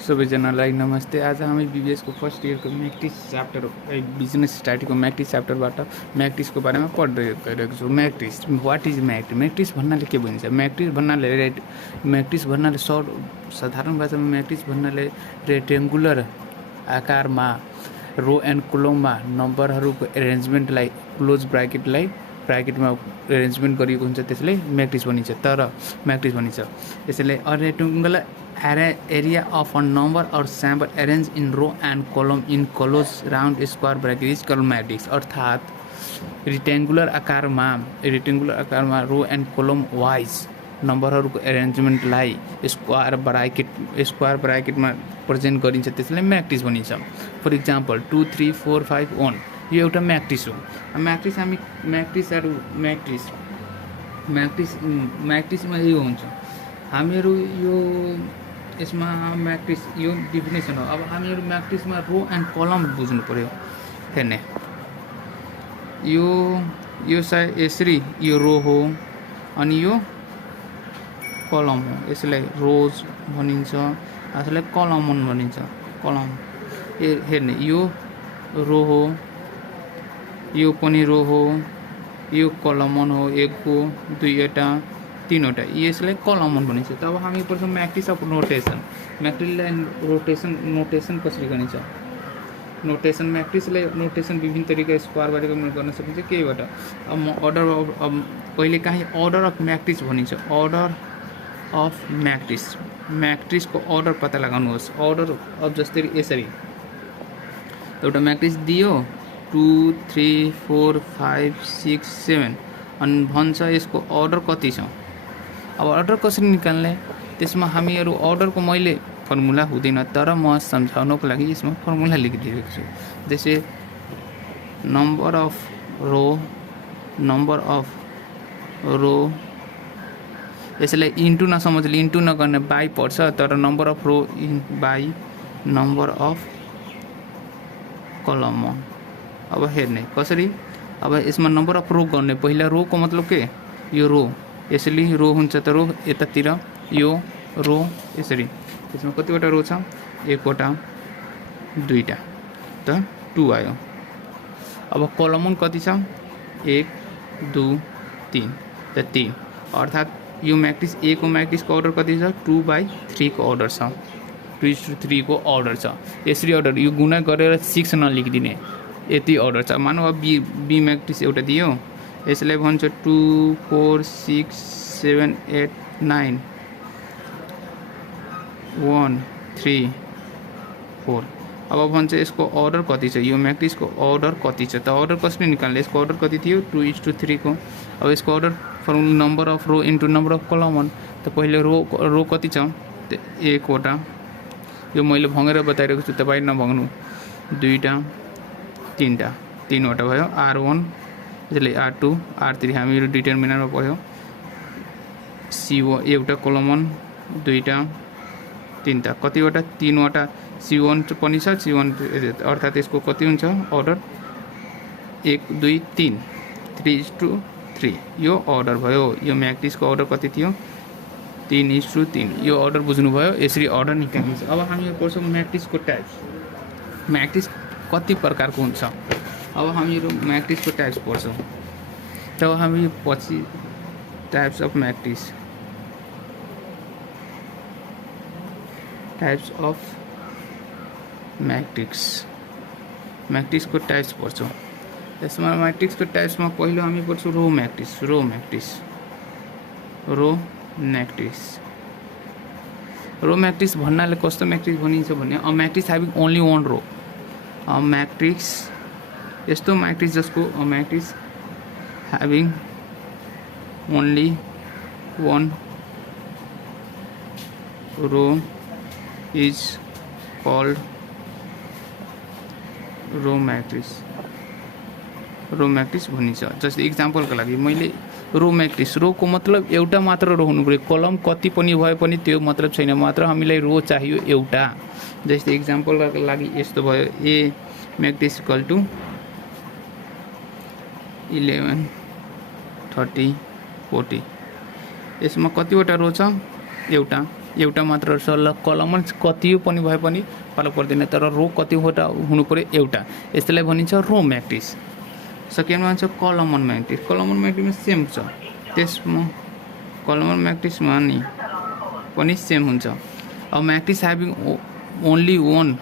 सबैजनालाई नमस्ते। आज हामी बीबीएस को फर्स्ट इयर को मैट्रिक्स चैप्टर बिजनेस स्टडी को मैट्रिक्स चैप्टरबाट मैट्रिक्स को बारेमा पढ्दै गइरहेको छु। Matrix what is matrix? Matrix भन्नाले के भनिन्छ? मैट्रिक्स भन्नाले मैट्रिक्स भन्नाले साधारण भाषामा मैट्रिक्स भन्नाले रेक्टेंगुलर आकारमा रो एन्ड कोलममा नम्बरहरूको एरेन्जमेन्टलाई क्लोज ब्राकेटमा एरेन्जमेन्ट गरिएको हुन्छ, त्यसले मैट्रिक्स भनिन्छ। यसैले a rectangular area of a number or sample arranged in row and column in close round square bracket is called matrix। अर्थात रेक्टेंगुलर आकारमा रो एन्ड कोलम वाइज नम्बरहरूको एरेन्जमेन्टलाई square ब्राकेटमा प्रेजेन्ट गरिन्छ, त्यसलाई म्याट्रिक्स भनिन्छ। फर इक्जाम्पल 2 3 4 5 1 यो एउटा म्याट्रिक्स हो। म्याट्रिक्समा यो हुन्छ। हामीहरू यसमा मैट्रिक्स यो डिफिनेसन हो। अब हामीहरू मैट्रिक्समा रो एन्ड कलम बुझ्नु पर्यो। हेर्ने यो सायद यसरी यो रो हो अनि यो कलम हो। यसलाई रोज भनिन्छ, यसलाई कलम भनिन्छ। हेर्ने यो रो हो, यो पनि रो हो, यो कलम हो, एक हो, दुईवटा, तीनवटा, यसलाई कलम भनिन्छ। तब हामी पर्छ मैट्रिक्स अफ नोटेसन। मैट्रिक्सलाई नोटेसन कसरी गरिन्छ? मैट्रिक्सलाई नोटेसन विभिन्न तरिका स्क्वायरबाट गर्न सकिन्छ केहीबाट। अब पहिले काहीँ अर्डर अफ मैट्रिक्स भनिन्छ। अर्डर अफ मैट्रिक्सको अर्डर पत्ता लगाउनुहोस्। अर्डर अफ जस्तै यसरी एउटा मैट्रिक्स दियो 2 3 4 5 6 7 अनि भन्छ यसको अर्डर कति छ। अब अर्डर कसरी निकाल्ने? त्यसमा हामीहरू अर्डरको मैले फर्मुला हुँदैन, तर म सम्झाउनको लागि यसमा फर्मुला लेखिदिएको छु। जैसे नम्बर अफ रो यसलाई इन्टु नसमझले, इन्टु नगर्ने बाई पर्छ, तर number of row by number of column. अब हेर्ने कसरी? अब यसमा नम्बर अफ रो गर्ने। पहिला रोको मतलब के? यो रो यसरी रो हुन्छ, त रो यतातिर यो रो यसरी। त्यसमा कतिवटा रो छ? एकवटा, दुईवटा, त 2 आयो। अब कलम कति छ? 1 2 3, त 3। अर्थात् यो मैट्रिक्स ए को मैट्रिक्सको अर्डर कति छ? 2/3 को अर्डर छ, 2:3 को अर्डर छ। यसरी अर्डर यो गुणा गरेर 6 नलेखिदिने, यति अर्डर छ। मानव अब बी मैट्रिक्स एउटा दियो, यसलाई भन्छ 2 4 6 7 8 9 1 3 4। अब भन्छ यसको अर्डर कति छ, यो मैट्रिक्सको अर्डर कति छ। त अर्डर कसरी निकाल्ने? यसको अर्डर कति थियो? 2:3 को। अब यसको order formula number of row into number of column. त पहिले रो कति छ? एकवटा। यो मैले भँगेर बताइरहेको छु, तपाईँ नभङ्नु। दुईवटा, तीनवटा, तीनवटा भयो। R1 यसले R2 R3 हामीहरू डिटर्मिनरमा पढ्यो। C1 एउटा कलम 1, दुईवटा, तीनवटा, कतिवटा? तीनवटा। C1 पनि छ, C1 अर्थात् यसको कति हुन्छ अर्डर? 1 2 3, 3:3 यो अर्डर भयो। यो मैट्रिक्सको अर्डर कति थियो? 3:3। यो अर्डर बुझ्नुभयो? यसरी अर्डर निकालिन्छ। अब हामी पढ्छौँ मैट्रिक्सको टाइप्स। मैट्रिक्स कति प्रकारको हुन्छ? अब हामीहरू मैट्रिक्सको टाइप्स पढ्छौँ। तब हामी पछि टाइप्स अफ मैट्रिक्स मैट्रिक्सको टाइप्स पढ्छौँ। यसमा मैट्रिक्सको टाइप्समा पहिलो हामी पढ्छौँ रो मैट्रिक्स भन्नाले कस्तो मैट्रिक्स भनिन्छ भने a matrix having only one row. A matrix यस्तो मैट्रिक्स जसको a matrix having only one row is called row matrix भनिन्छ। जस्तै इक्जाम्पलको लागि मैले रो मैट्रिक्स, रोको मतलब एउटा मात्र रो हुनु पर्यो। कलम कति पनि भए पनि त्यो मतलब छैन, मात्र हामीलाई रो चाहियो एउटा। जस्तै इक्जाम्पलको लागि यस्तो भयो, ए मैट्रिक्स इक्वल टु 11 30 40। यसमा कतिवटा रो छ? एउटा। एउटा मात्र छ। कलम कति पनि भए पनि फरक पर्दैन, तर रो कतिवटा हुनु पर्यो एउटा, यसलाई भनिन्छ रो म्याट्रिक्स। सेकेन्डमा भन्छ कलमन म्याट्रिक्स। कलमन म्याट्रिक्समा सेम छ, त्यसमा कलमन म्याट्रिक्समा नि पनि सेम हुन्छ। अब matrix having only one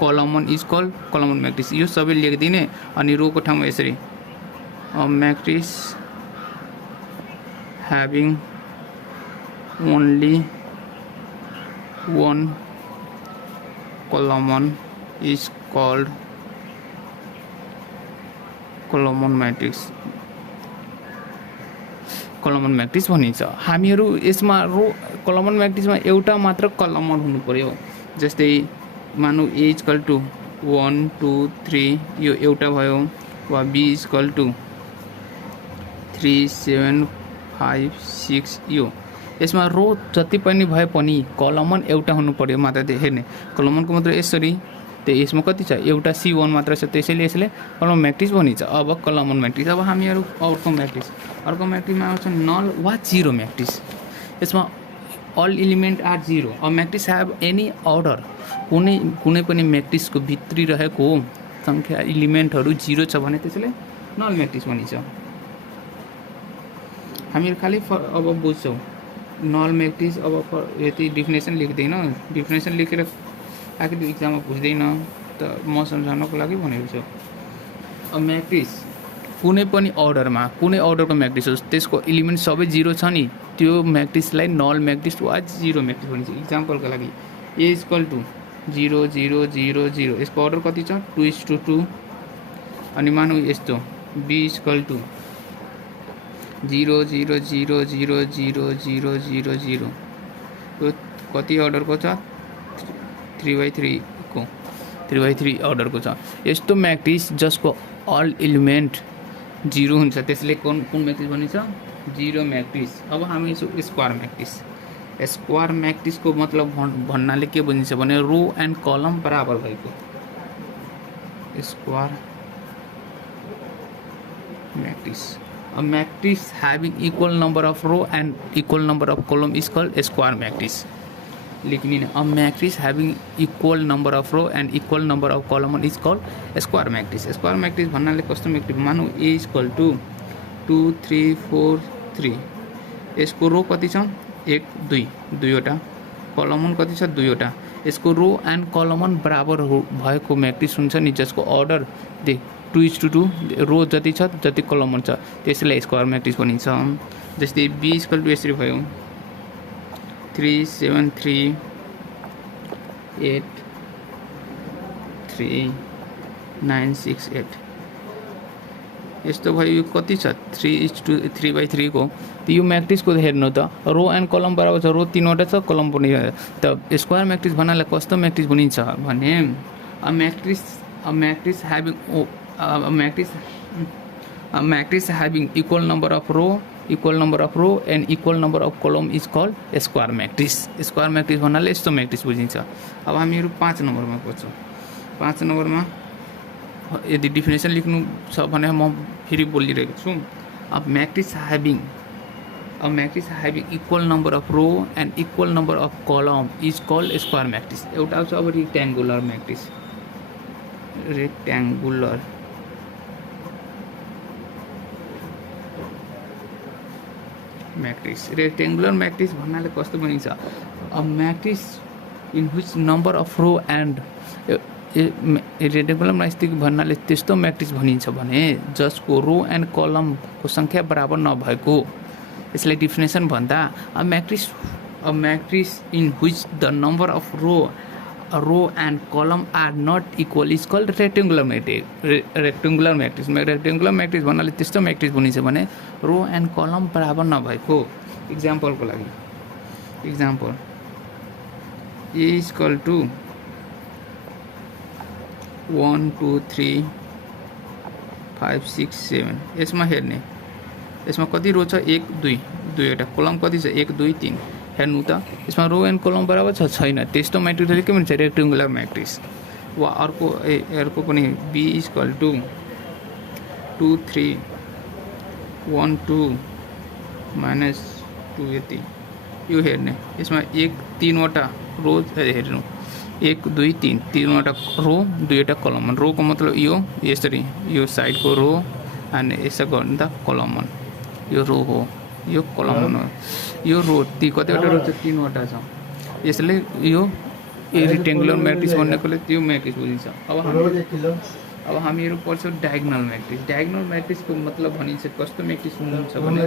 column is called column matrix. यो सबै लेखिदिने अनि रोको ठाउँमा यसरी matrix having only one column is called column matrix। Column matrix भनिन्छ। हामीहरू यसमा रो कलमन म्याट्रिक्समा एउटा मात्र कलमन हुनु पर्यो। जस्तै मानौ A इक्वल टु 1 2 3 यो एउटा भयो, वा B इक्वल टु 3 7 5 6 यो। यसमा रो जति पनि भए पनि कलमन एउटा हुनु पर्यो मात्र। हेर्ने कलमनको मतलब यसरी, त्यो यसमा कति छ एउटा C1 मात्र छ, त्यसैले यसले कलमन म्याट्रिक्स भनिन्छ। अब कलमन म्याट्रिक्स। अब हामीहरू अर्को म्याट्रिक्समा आउँछ नल वा जिरो म्याट्रिक्स। यसमा अल इलिमेन्ट आर जिरो। अब म्याट्रिक्स ह्याभ एनी अर्डर, कुनै पनि म्याट्रिक्सको भित्री रहेको सङ्ख्या इलिमेन्टहरू जिरो छ भने त्यसले नल म्याट्रिक्स भनिन्छ। हामीहरू खालि अब बुझ्छौँ नल म्याट्रिक्स। अब यति डिफिनेसन लेख्दैन, डिफिनेसन लेखेर आखिर इक्जाममा बुझ्दैन, त म सम्झाउनको लागि भनेको छु। अब म्याट्रिक्स कुनै पनि अर्डरमा, कुनै अर्डरको म्याट्रिक्स होस्, त्यसको इलिमेन्ट सबै जिरो छ नि, त्यो म्याट्रिक्सलाई नल म्याट्रिक्स वा जिरो म्याट्रिक्स भनिन्छ। इक्जाम्पलको लागि A इक्वल टु 0 0 0 0, यसको अर्डर कति छ 2:2। अनि मानौँ यस्तो B इक्वल टु 0 0 0 0 0 0 0 0, यो कति अर्डरको छ 3/3 को 3/3 अर्डरको छ। यस्तो म्याट्रिक्स जसको अल इलिमेन्ट जिरो हुन्छ त्यसले कुन म्याट्रिक्स भनिन्छ जिरो म्याट्रिक्स। अब हामी स्क्वायर म्याट्रिक्स। स्क्वायर म्याट्रिक्सको मतलब भन्नाले के बुझिन्छ भने रो एन्ड कलम बराबर भएको square matrix. A matrix having equal number of row and equal number of column is called a square matrix। लेकिन a matrix having equal number of row and equal number of column is called a square matrix। square matrix भन्नाले कस्तो matrix मानौ A equal to 2 3 4 3, यसको रो कति छ 1 2 दुईवटा, कलम कति छ दुईवटा। यसको रो एन्ड कलम बराबर भएको म्याट्रिक्स हुन्छ नि, जसको अर्डर दे 2:2, रो जति छ जति कलम छ, त्यसलाई स्क्वायर म्याट्रिक्स भनिन्छ। जस्तै B इक्वल टु यसरी भयो 3 7 3 8 3 9 6 8, यस्तो भयो। यो कति छ 3:3 को। त यो म्याट्रिक्सको हेर्नु त रो एन्ड कलम बराबर छ, रो तीनवटा छ कलम पनि। त स्क्वायर म्याट्रिक्स भन्नाले कस्तो म्याट्रिक्स भनिन्छ भने a matrix having equal number of row and equal number of column is called a square matrix। Square matrix भन्नाले यस्तो म्याट्रिक्स बुझिन्छ। अब हामीहरू 5 नम्बरमा पढ्छौँ। 5 नम्बरमा यदि डिफिनेसन लेख्नु छ भने म फेरि बोलिरहेको छु। अब matrix having equal number of row and equal number of column is called square matrix. एउटा आउँछ अब रेक्ट्याङ्गुलर म्याट्रिक्स। रेक्ट्याङ्गुलर म्याट्रिक्स भन्नाले कस्तो भनिन्छ a matrix in which number of row and rectangular matrix भन्नाले त्यस्तो म्याट्रिक्स भनिन्छ भने जसको रो एन्ड कलमको सङ्ख्या बराबर नभएको। यसलाई डिफिनेसन भन्दा a matrix in which the number of row and column are not equal is called rectangular matrix। Rectangular matrix भन्नाले त्यस्तो म्याट्रिक्स भनिन्छ भने रो एन्ड कलम बराबर नभएको। इक्जाम्पलको लागि A इक्वल टु 1 2 3 5 6 7, यसमा हेर्ने यसमा कति रो छ 1 2 दुईवटा, कलम कति छ 1 2 3। हेर्नु त यसमा रो एन्ड कलम बराबर छ छैन, त्यस्तो म्याट्रिक्सले के भन्छ रेक्ट्याङ्गुलर म्याट्रिक्स। वा अर्को पनि B इक्वल टु 2 3 1 2 -2 यति यो हेर्ने यसमा एक तीनवटा रो हेर्नु 1 2 3 तीनवटा रो दुईवटा कलम रोको मतलब यो यसरी यो साइडको रो अनि यसो गर्दा कलम यो रो हो यो कलम हो यो रो कतिवटा रो छ तीनवटा छ यसले यो रेक्टेंगुलर मैट्रिक्स भन्नेकोले त्यो मैट्रिक्स बुझिन्छ। अब हामीहरु पढ्छौं डायगोनल मैट्रिक्स। डायगोनल मैट्रिक्स को मतलब भनिन्छ कस्तो मैट्रिक्स हुन्छ भने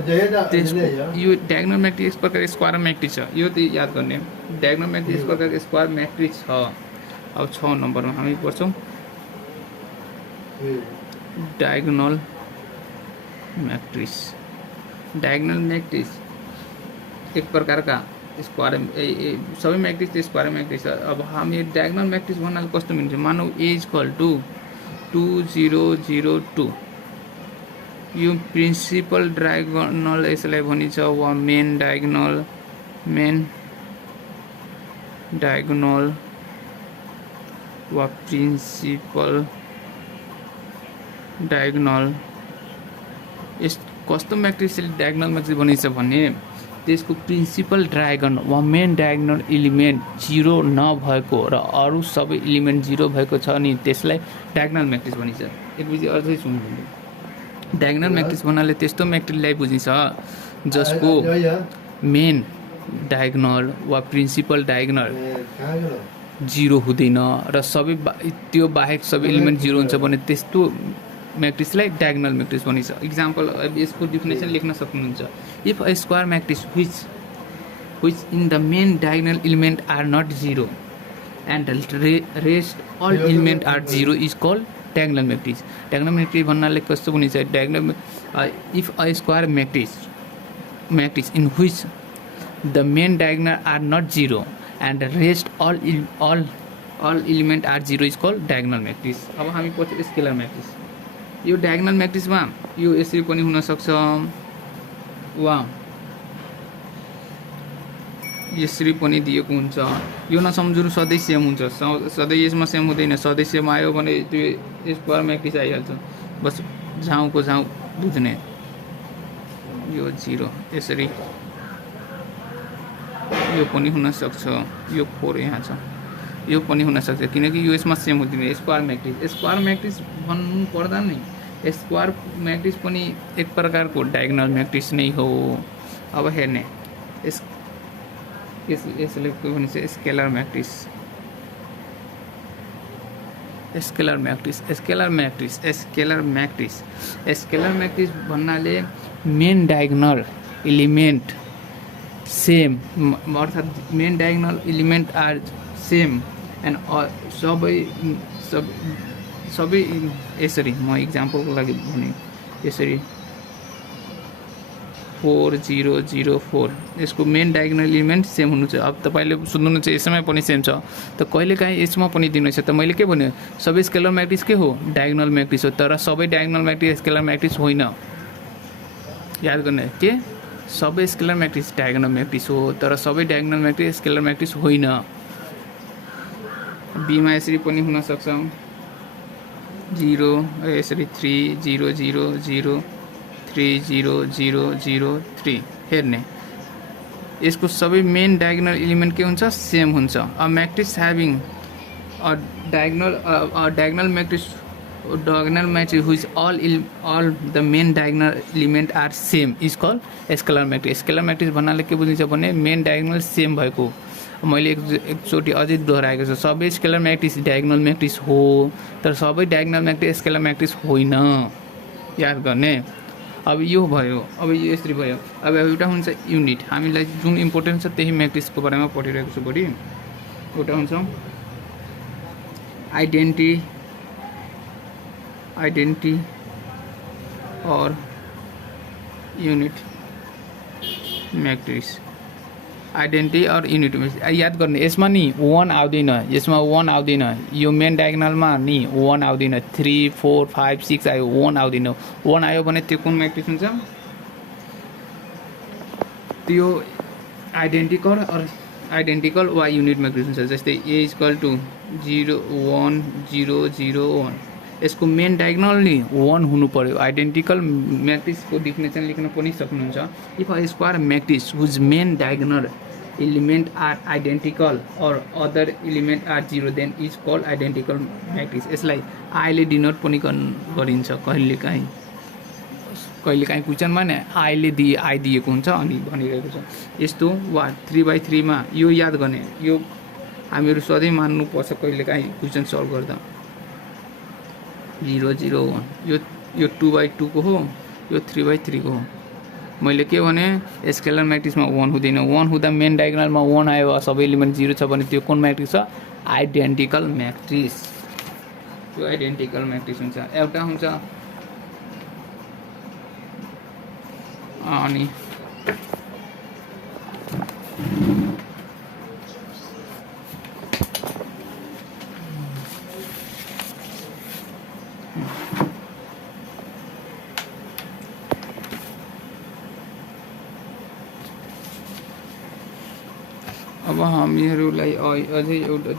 त्यसको यो डायगोनल मैट्रिक्स प्रकार स्क्वायर मैट्रिक्स छ यो त याद गर्ने डायगोनल मैट्रिक्स प्रकार स्क्वायर मैट्रिक्स छ। अब 6 नम्बरमा हामी पढ्छौं डायगोनल मैट्रिक्स। डायगोनल मैट्रिक्स एक प्रकार का स्क्वायर सबै मैट्रिक्स स्क्वायर मैट्रिक्स। अब हामी डायगोनल मैट्रिक्स भन्नाले कस्तो मिल्छ मानौ a = 2 0 0 2 यो प्रिन्सिपल डायगोनल यसलाई भनिन्छ वा मेन डायगोनल वा प्रिन्सिपल डायगोनल। यस कस्तो मैट्रिक्सले डायगोनल मैट्रिक्स भनिन्छ भने त्यसको प्रिन्सिपल डायगोनल वा मेन डायगोनल एलिमेन्ट 0 नभएको र अरु सबै एलिमेन्ट 0 भएको छ नि त्यसलाई डायगोनल मैट्रिक्स भनिन्छ। एकबुझी अझै सुन्नु डायगोनल मैट्रिक्स भन्नाले त्यस्तो मैट्रिक्सलाई बुझिन्छ जसको मेन डायगोनल वा प्रिन्सिपल डायगोनल 0 हुँदैन र सबै त्यो बाहेक सबै एलिमेन्ट 0 हुन्छ भने त्यस्तो मैट्रिक्सलाई डायगोनल मैट्रिक्स भनिन्छ। एक्जाम्पल यसको डेफिनेसन लेख्न सक्नुहुन्छ if a square matrix which in the main diagonal element are not 0 and rest all element are 0 is called diagonal matrix। diagonal matrix भन्नाले कस्तो भनिन्छ diagonal if a square matrix in which the main diagonal are not 0 and rest all element are 0 is called diagonal matrix। अब हामी पढ्छौं scalar matrix. यो diagonal मैट्रिक्समा यो यसरी पनि हुन सक्छ वा यसरी पनि दिएको हुन्छ। यो नसम्झनु सधैँ सेम हुन्छ सधैँ यसमा सेम हुँदैन सधैँ सेम आयो भने त्यो स्क्वायर मैट्रिक्स आइहाल्छ बस झाउको झाउ बुझ्ने। यो 0 यसरी यो पनि हुन सक्छ यो 4 यहाँ छ यो पनि हुन सक्छ किनकि यो यसमा सेम हुँदैन स्क्वायर मैट्रिक्स भन्नु पर्दा नि स्क्वायर मैट्रिक्स पनि एक प्रकारको डायगोनल मैट्रिक्स नै हो। अब हेर्ने यसले के भन्छ स्केलर मैट्रिक्स भन्नाले मेन डायगोनल एलिमेन्ट सेम अर्थात main diagonal element are same and सबै यसरी म एक्जाम्पलको लागि भने यसरी 4 0 0 4 यसको मेन डायगोनल एलिमेन्ट सेम हुनु छ। अब तपाईले सुन्नुहुन्छ यसमा पनि सेम छ त कहिलेकाहीँ यसमा पनि दिनु छ त मैले के भने सबै स्केलर मैट्रिक्स के हो डायगोनल मैट्रिक्स हो तर सबै डायगोनल मैट्रिक्स स्केलर मैट्रिक्स होइन। याद गर्ने के सबै स्केलर मैट्रिक्स डायगोनल मैट्रिक्स हो तर सबै डायगोनल मैट्रिक्स स्केलर मैट्रिक्स होइन। बीमा यसरी पनि हुन सक्छ 0 यसरी 3 0 0 0 3 0 0 0 3 हेर्ने यसको सबै मेन डायगोनल एलिमेन्ट के हुन्छ सेम हुन्छ। A matrix having a diagonal matrix which all the main diagonal element are same is called scalar matrix। Scalar matrix भन्नाले के बुझिन्छ भने मेन डायगोनल सेम भएको। मैले एकचोटि अझै दोहोऱ्याएको छु सबै स्केलर मैट्रिक्स डायगोनल मैट्रिक्स हो तर सबै डायगोनल मैट्रिक्स स्केलर मैट्रिक्स होइन। याद गर्ने अब यो भयो अब यो यसरी भयो। अब एउटा हुन्छ युनिट हामीलाई जुन इम्पोर्टेन्ट छ त्यही मैट्रिक्सको बारेमा पढिरहेको छु बढी। एउटा हुन्छ आइडेन्टिटी और यूनिट मैट्रिक्स। आइडेन्टिटी और यूनिट मैट्रिक्स याद गर्ने यसमा नि 1 आउँदैन यसमा 1 आउँदैन यो मेन डायगोनलमा नि 1 आउँदैन 3 4 5 6 आयो 1 आउँदैन 1 आयो भने त्यो कुन मैट्रिक्स हुन्छ त्यो आइडेन्टिकल वा युनिट मैट्रिक्स हुन्छ। जस्तै a = 0 1 0 0 1 यसको मेन डायगोनल नि 1 हुनु पर्यो। आइडेन्टिकल मैट्रिक्स को डेफिनेसन लेख्न पनि सक्नुहुन्छ if a square matrix whose main diagonal element are identical or other element are zero then is called identical matrix. यसलाई आईले डिनोट पनि गरिन्छ कहिलेकाहीँ क्वेसनमा नि आईले आई दिएको हुन्छ अनि भनिरहेको छ यस्तो वा 3/3 मा यो याद गर्ने यो हामीहरू सधैँ मान्नुपर्छ कहिलेकाहीँ क्वेसन सल्भ गर्दा 0 0 1 यो 2/2 को हो यो 3/3 को हो मैले के भने स्केलर म्याट्रिक्समा 1 हुँदैन 1 हुँदा मेन डायगोनलमा 1 आयो सबै एलिमेन्ट 0 छ भने त्यो कुन म्याट्रिक्स छ आइडेन्टिकल म्याट्रिक्स त्यो आइडेन्टिकल म्याट्रिक्स हुन्छ एउटा हुन्छ अनि अब हामीहरूलाई अझै एउटा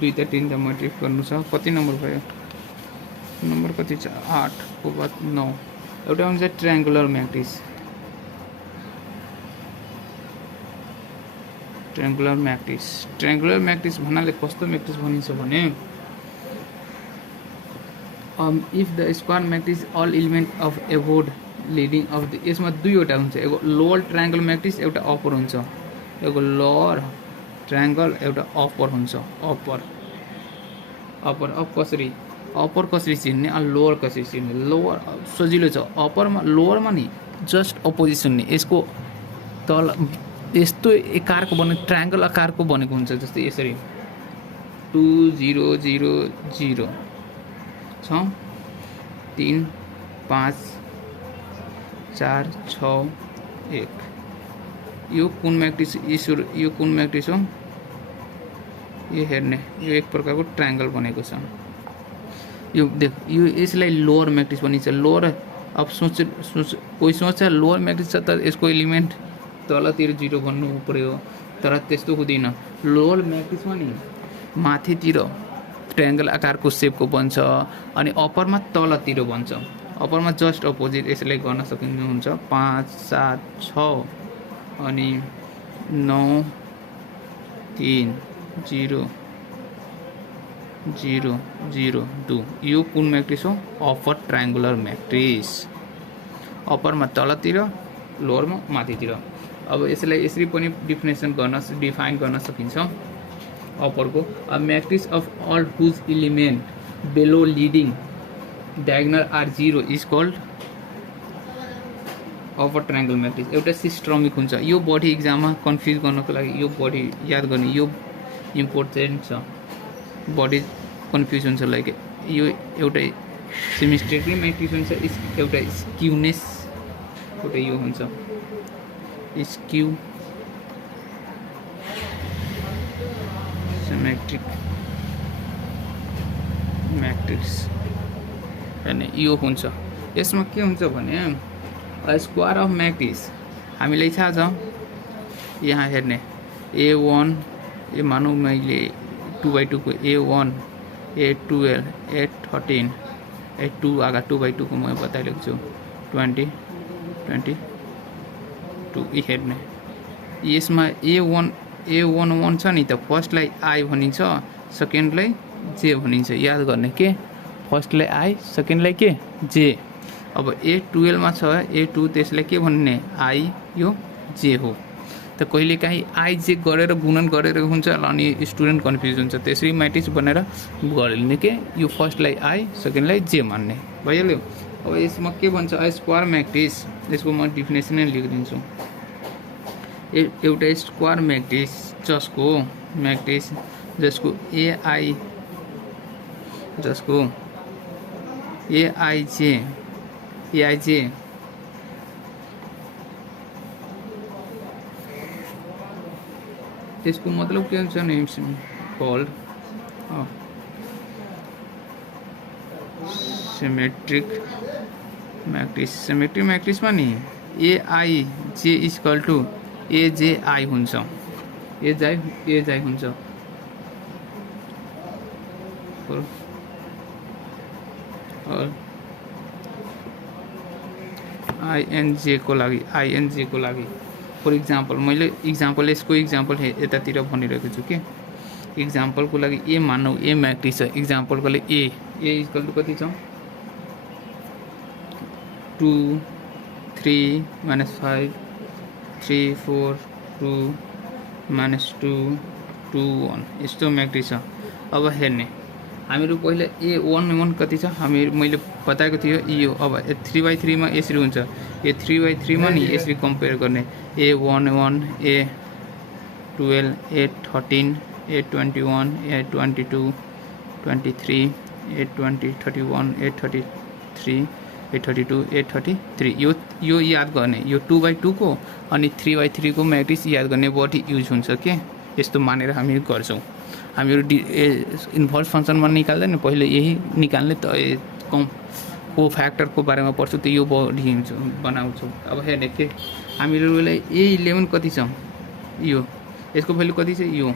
दुईटा तीनटा मल्टिप्लाई गर्नु छ कति नम्बर भयो नम्बर कति छ 8 को बाद 9 एउटा हुन्छ ट्रायंगुलर म्याट्रिक्स ट्रायंगुलर म्याट्रिक्स भन्नाले कस्तो म्याट्रिक्स भनिन्छ भने if the square matrix all element of above leading of the यसमा दुईवटा हुन्छ एउटा लोअर ट्रायंगल म्याट्रिक्स एउटा अप्पर हुन्छ एउटा लोअर ट्रायंगल एउटा अप्पर हुन्छ अप्पर कसरी चिन्ने अनि लोअर कसरी चिन्ने लोअर सजिलो छ अप्परमा लोअरमा नि जस्ट अपोजिसन नि यसको तल यस्तो आकारको बने ट्रायंगल आकारको बनेको हुन्छ जस्तै यसरी 2 0 0 0 छ 3 5 4 6 1 यो कुन म्याट्रिक्स यो कुन म्याट्रिक्स हो यो हेर्ने यो एक प्रकारको ट्रायंगल बनेको छ यो देख यो यसलाई लोअर म्याट्रिक्स भनिन्छ लोअर अब सोच कोही सोच्छ लोअर म्याट्रिक्स छ त यसको एलिमेन्ट तलतिर 0 भन्नु पर्यो तर त्यस्तो हुँदैन लोअर म्याट्रिक्समा नि माथितिर ट्रायंगल आकारको शेपको बन्छ अनि अप्परमा तलतिर बन्छ अप्परमा जस्ट अपोजिट यसलाई गर्न सकिन्छ 5 7 6 अनि 9 3 0 0 0 2 यो कुन म्याट्रिक्स हो अप्पर ट्रायंगुलर म्याट्रिक्स अप्परमा तलतिर लोअरमा माथितिर अब यसलाई यसरी पनि डिफाइन गर्न सकिन्छ अप्परको a matrix of all whose element below leading diagonal are 0 is called upper triangle matrix एउटा सिस्टमिक हुन्छ यो बडी एक्जाममा कन्फ्युज गर्नको लागि यो बडी याद गर्ने यो इम्पोर्टेन्ट छ बडी कन्फ्युज हुन्छ लाइक यो एउटा सिमेट्रिक म्याट्रिक्स हुन्छ एउटा स्क्यूनेस एउटा यो हुन्छ स्क्यू सिमेट्रिक म्याट्रिक्स अनि यो हुन्छ यसमा के हुन्छ भने स्क्वायर अफ मैट्रिक्स हामीलाई थाहा छ यहाँ हेर्ने a1 ए मानौ मैले 2/2 को a1 a12 a13 a2 आगा 2/2 को मैं बताइरहेको छु 20 22 यी हेर्ने यसमा a11 छ नि त फर्स्टलाई i भनिन्छ सेकेन्डलाई j भनिन्छ याद गर्ने के फर्स्टलाई i सेकेन्डलाई के j अब a12 मा छ a2 त्यसलाई के भन्ने i यो j हो त कहिलेकाहीँ i j गरेर गुणन गरेर हुन्छ अनि स्टुडेन्ट कन्फ्युज हुन्छ त्यसरी म्याट्रिक्स बनेर गर्ने के यो फर्स्टलाई i सेकेन्डलाई j मान्ने भइहाल्यो अब यसमा के भन्छ स्क्वायर म्याट्रिक्स यसको म डेफिनेसन लेखिदिन्छु एउटा स्क्वायर म्याट्रिक्स जसको ai aij इसको मतलब क्या है कॉल्ड सिमेट्रिक मैट्रिक्स में नहीं aij is equal to aj हुन्छ aj हुन्छ और inj को लागि फर इक्जाम्पल मैले इक्जाम्पल यसको इक्जाम्पल यतातिर भनिरहेको छु के इक्जाम्पलको लागि ए मानौ ए म्याट्रिक्स छ इक्जाम्पलको लागि ए इक्वल टु कति छ 2 3 -5 3 4 2 -2 2 1 यस्तो म्याट्रिक्स छ। अब हेर्ने हामीहरू पहिला A1 कति छ मैले बताएको थियो यो अब 3/3 मा यसरी हुन्छ यो 3/3 मा नि यसरी कम्पेयर गर्ने A11 A12 A13 A21 A22 23 A20 31 A33 A32 A33 यो याद गर्ने यो 2/2 को अनि 3/3 को म्याट्रिक्स याद गर्ने बढी युज हुन्छ के यस्तो मानेर हामी गर्छौं। हामीहरू इन्भर्स फंक्शनमा निकाल्दैन पहिले यही निकाल्ने त कम को फ्याक्टरको बारेमा पढ्छौं त यो बढी बनाउँछौं। अब हेर्ने के हामीहरूलाई A11 कति छ यो यसको भ्यालु कति छ यो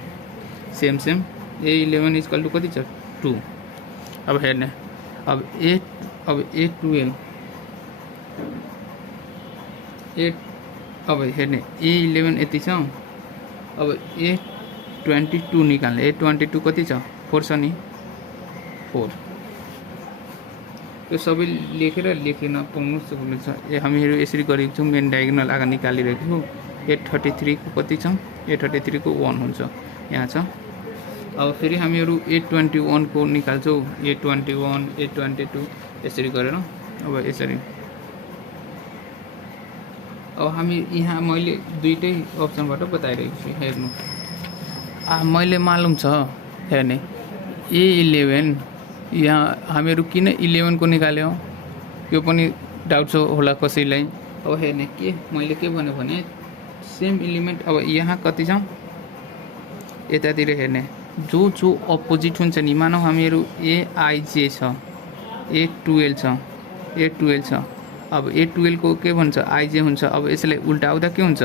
सेम A11 इक्वल टु कति छ 2। अब हेर्ने अब A12 अब हेर्ने A11 यति छ अब A22 निकाल्ने A22 कति छ 4 छ नि 4 यो सबै लेखेन पाउनु सक्नुहुन्छ। हामीहरू यसरी गरेको छौं मेन डायगोनल आगा निकालिरहेको छौं। A33 को कति छ A33 को 1 हुन्छ यहाँ छ। अब फेरि हामीहरू A21 को निकाल्छौं A21 A22 यसरी गरेर अब यसरी अब हामी यहाँ मैले दुईटै अप्सनबाट बताइरहेको छु हेर्नु मैले मालुम छ हेर्ने A11 यहाँ हामीहरू किन 11 को निकाल्यो यो पनि डाउट छ होला कसैलाई। अब हेर्ने के मैले के भने सेम एलिमेन्ट अब यहाँ कति छ यतातिर हेर्ने जो अपोजिट हुन्छ नि मानौ हामीहरू AIJ छ A12 छ अब A12 को के भन्छ IJ हुन्छ। अब यसलाई उल्टाउँदा के हुन्छ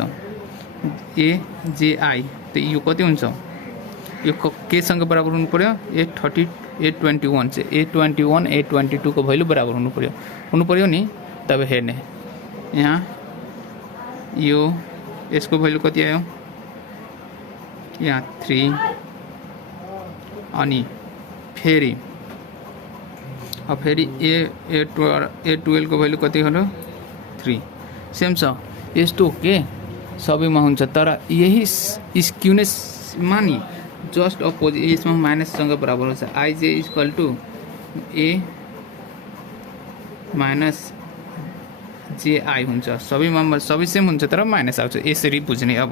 AJI त यो कति हुन्छ यो केसँग बराबर हुनु पर्यो A21 चाहिँ A21 A22 को भ्यालु बराबर हुनु पर्यो नि। तब हेर्ने यहाँ यो यसको भ्यालु कति आयो यहाँ 3 अनि फेरि अब फेरि A12 को भ्यालु कति हो 3 सेम छ यस्तो के सबैमा हुन्छ तर यही स्क्युनेस मा नि जस्ट अपोजिट यसमा माइनस सँग बराबर हुन्छ IJ equal to A minus JI हुन्छ सबैमा सबै सेम हुन्छ तर माइनस आउँछ यसरी बुझ्ने। अब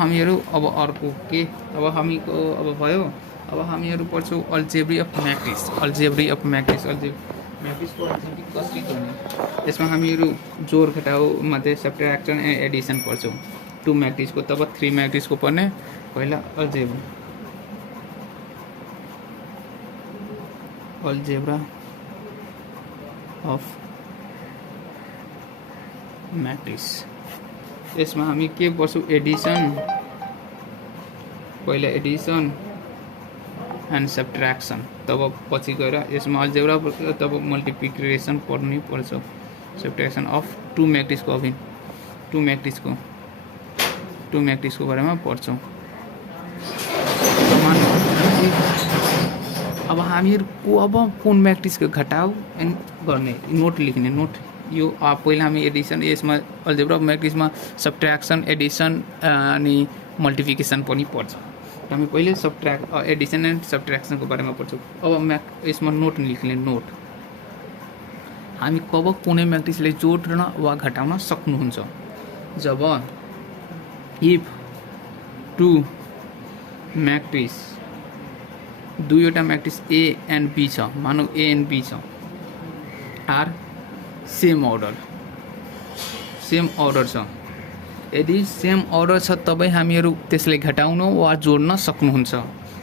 हामीहरू अब अर्को के अब हामीको अब भयो अब हामीहरू पढ्छौं अल्जेब्रा अफ म्याट्रिक्स को अल्जेब्रा कसरी गर्ने यसमा हामीहरू जोड घटाउ मध्ये सब्ट्र्याक्सन एन्ड एडिसन पढ्छौं 2 म्याट्रिक्स को तब 3 म्याट्रिक्स को पढ्ने पहिला अल्जेब्रा अफ म्याट्रिक्स यसमा हामी के पढ्छौं एडिसन पहिला एडिसन एन्ड सब्ट्र्याक्सन तब पछि गएर यसमा अल्जेब्रा तब मल्टिप्लिकेसन पढ्नु पर्छ सब्ट्र्याक्सन अफ 2 म्याट्रिक्स को बारेमा पढ्छौं। अब हामीहरुको अब कुन म्याट्रिक्स को घटाउ गर्ने नोट लेख्ने नोट यो पहिला हामी एडिसन यसमा अल्जेब्रा म्याट्रिक्स मा सब्ट्र्याक्सन एडिसन अनि मल्टिप्लिकेसन पनि पढ्छ। हामी पहिले एडिसन एन्ड सब्ट्र्याक्सन को बारेमा पढ्छौं। अब यसमा नोट लेख्ने नोट हामी कब कुनै म्याट्रिक्सले जोड्न वा घटाउन सक्नुहुन्छ जब इफ 2 म्याट्रिक्स दुईवटा म्याट्रिक्स A एन्ड B छ मानौ A एन्ड B छ आर सेम अर्डर छ यदि सेम अर्डर छ तबै हामीहरू त्यसलाई घटाउन वा जोड्न सक्नुहुन्छ।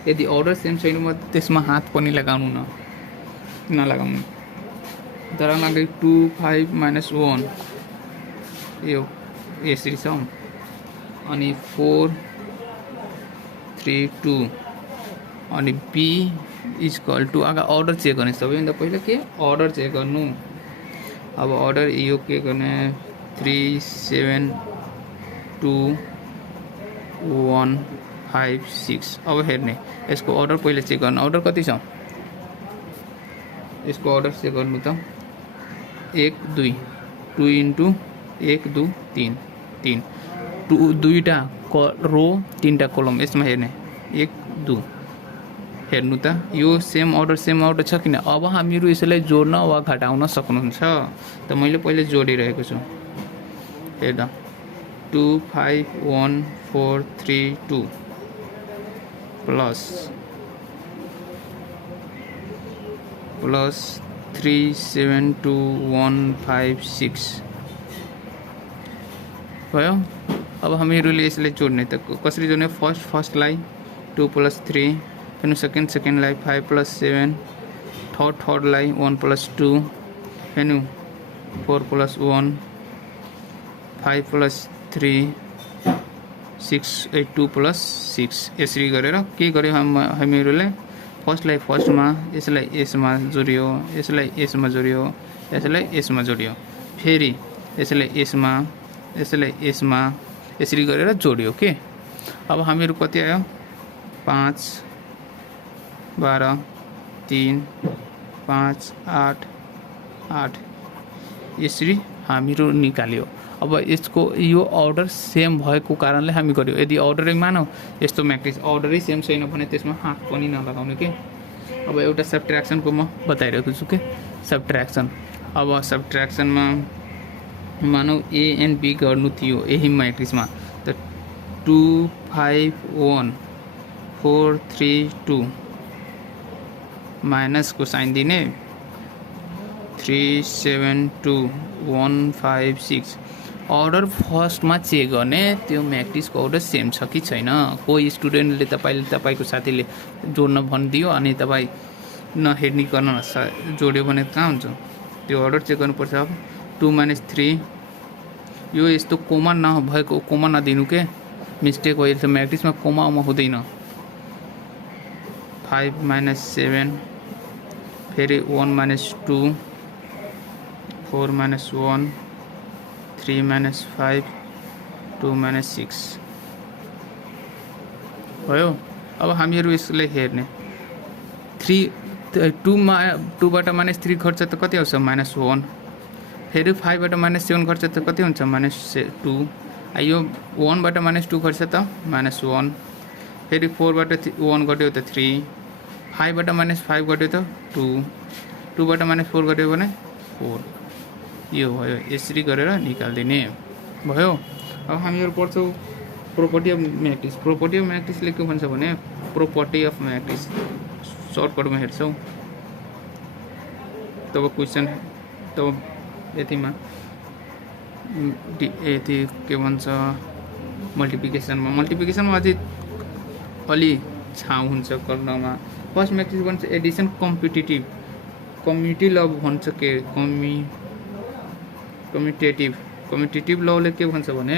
यदि अर्डर सेम छैन त्यसमा हात पनि नलगाउनु उदाहरणलाई 2 5 -1 यो यसरी छ अनि 4 3 2 अनि B इक्वल टु आगा अर्डर चेक गर्ने सबैभन्दा पहिला के अर्डर चेक गर्नु। अब अर्डर यो के गर्ने 3 7 2 1 5 6। अब हेर्ने यसको अर्डर पहिले चेक गर्नु, अर्डर कति छ यसको अर्डर चेक गर्नु त 1 2 2 इन्टु 1 2 3 3 दुईटा रो 3टा कलम यसमा हेर्ने 1 2 हेर्नु त यो सेम अर्डर छ किन। अब हामीहरू यसलाई जोड्न वा घटाउन सक्नुहुन्छ। त मैले पहिले जोडिरहेको छु। हेर्दा 2 5 1 4 3 2 प्लस 3 7 2 1 5 6 भयो। अब हामीहरूले यसलाई जोड्ने त कसरी जोड्ने, फर्स्टलाई 2 + 3, हेर्नु सेकेन्डलाई 5 + 7, थर्डलाई 1 + 2, हेर्नु 4 + 1, 5 + 3, 6 8 2 + 6। यसरी गरेर के गर्यो हामीहरूले, फर्स्टलाई फर्स्टमा, यसलाई यसमा जोड्यो, यसलाई यसमा जोड्यो, यसलाई यसमा जोड्यो, फेरि यसलाई यसमा, यसलाई यसमा, यसरी गरेर जोड्यो के। अब हामीहरू कति आयो 5 12 3 5 8 8 यसरी हामीहरू निकाल्यो। अब यसको यो अर्डर सेम भएको कारणले हामी गर्यो। यदि अर्डरै मानौ यस्तो म्याट्रिक्स अर्डरै सेम छैन भने त्यसमा हात पनि नलगाउने के। अब एउटा सब्ट्र्याक्सनको म बताइरहेको छु के, सब्ट्र्याक्सन। अब सब्ट्र्याक्सनमा मानौ ए एन्ड बी गर्नु थियो यही म्याट्रिक्समा, त 2 5 1 4 3 2 माइनसको साइन दिने 3 7 2 1 5 6। अर्डर फर्स्टमा चेक गर्ने त्यो म्याट्रिक्सको अर्डर सेम छ कि छैन। कोही स्टुडेन्टले तपाईँको साथीले जोड्न भनिदियो अनि तपाईँ नहेर्निकन जोड्यो भने कहाँ हुन्छ, त्यो अर्डर चेक गर्नुपर्छ। अब 2 - 3 यो यस्तो कोमा नभएको, कोमा नदिनु के, मिस्टेक हो। यस्तो म्याट्रिक्समा कोमा हुँदैन। 5 - 7, फेरि 1 - 2, 4 - 1, 3 - 5, 2 - 6 भयो। अब हामीहरू यसलाई हेर्ने 2बाट -3 खर्च त कति आउँछ -1, फेरि 5बाट -7 खर्च त कति हुन्छ -2, यो 1बाट -2 खर्च त -1, फेरि 4बाट 1 घट्यो त 3, 5बाट -5 घट्यो त 2, 2बाट -4 घट्यो भने 4। यो भयो, यसरी गरेर निकालिदिने भयो। अब हामीहरू पढ्छौँ property of matrix. Property of म्याट्रिक्सले के भन्छ भने, प्रोपर्टी अफ म्याट्रिक्स सर्टकटमा हेर्छौँ तब क्वेसन, तब यतिमा यति के भन्छ मल्टिप्लिकेसनमा अझै अलि छाउ हुन्छ गर्नमा। फर्स्ट म्याट्रिक्स भन्छ एडिसन कम्युटेटिभ लभ भन्छ के, कम्युटेटिभ लले के भन्छ भने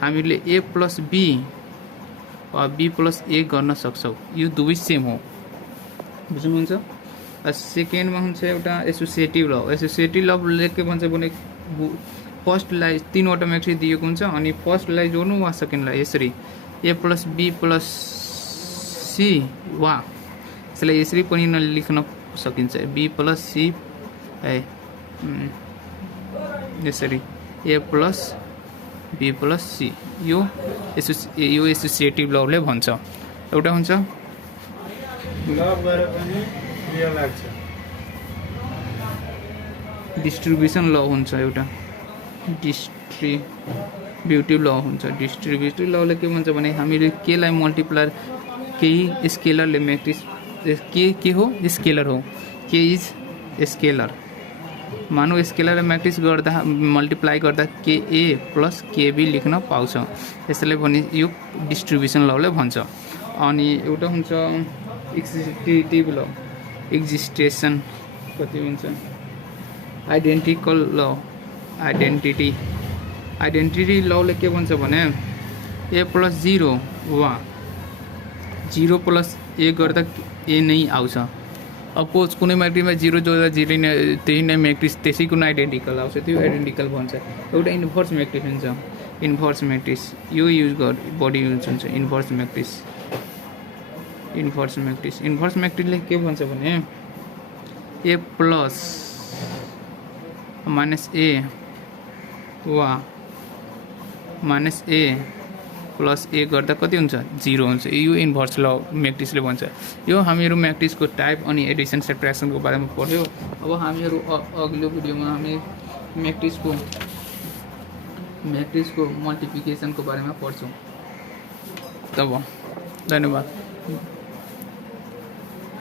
हामीले a + b वा b + a गर्न सक्छौँ। यो दुवै सेम हो, बुझ्नुहुन्छ। सेकेन्डमा हुन्छ एउटा एसोसिएटिभ लभले के भन्छ भने फर्स्टलाई 3वटा म्याट्रिक्स दिएको हुन्छ अनि फर्स्टलाई जोड्नु वा सेकेन्डलाई यसरी a + b + c, वा यसलाई यसरी पनि लेख्न सकिन्छ b + c यसरी a + b + c। यो एसोसिएटिभ लभले भन्छ। एउटा हुन्छ डिस्ट्रिब्युसन ल हुन्छ, एउटा डिस्ट्रिब्युटिभ ल हुन्छ। डिस्ट्रिब्युटिभ लले के भन्छ भने हामीले केलाई मल्टिप्लायर, केही स्केलरले म्याट्रिक्स के हो, स्केलर हो, के इज स्केलर। मानौ स्केलर म्याट्रिक्स गर्दा मल्टिप्लाई गर्दा KA + KB लेख्न पाउँछ। यसलाई भने यो डिस्ट्रिब्युसन लले भन्छ। अनि एउटा हुन्छ एक्जिस्टेटिभ ल, एक्जिस्टेसन कति हुन्छ आइडेन्टिकल ल, आइडेन्टिटी लले के भन्छ भने a + 0 वा 0 + a गर्दा a नै आउँछ। अपोज कुनै म्याट्रिक्समा 0 जोड्दा 0 नै त्यही नै म्याट्रिक्स त्यसैको आइडेन्टिकल आउँछ, त्यो आइडेन्टिकल भन्छ। एउटा इन्भर्स म्याट्रिक्स हुन्छ, इन्भर्स म्याट्रिक्स यो युज बढी युज हुन्छ। इन्भर्स म्याट्रिक्स म्याट्रिक्सले के भन्छ भने ए प्लस माइनस ए वा माइनस ए प्लस ए गर्दा कति हुन्छ 0 हुन्छ। यो इन्भर्स ल म्याट्रिक्सले भन्छ। यो हामीहरू म्याट्रिक्सको टाइप अनि एडिसन सब्ट्र्याक्सनको बारेमा पढ्यो। अब हामीहरू अघिल्लो भिडियोमा हामी म्याट्रिक्सको मल्टिप्लिकेसनको बारेमा पढ्छौँ। तब धन्यवाद।